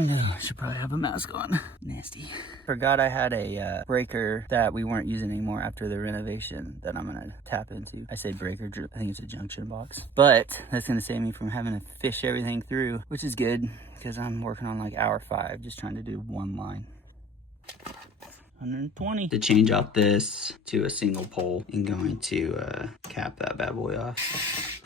I should probably have a mask on. Nasty. Forgot I had a breaker that we weren't using anymore after the renovation that I'm gonna tap into. I say breaker, I think it's a junction box. But that's gonna save me from having to fish everything through, which is good because I'm working on like hour 5, just trying to do one line. 120. To change out this to a single pole and going to cap that bad boy off.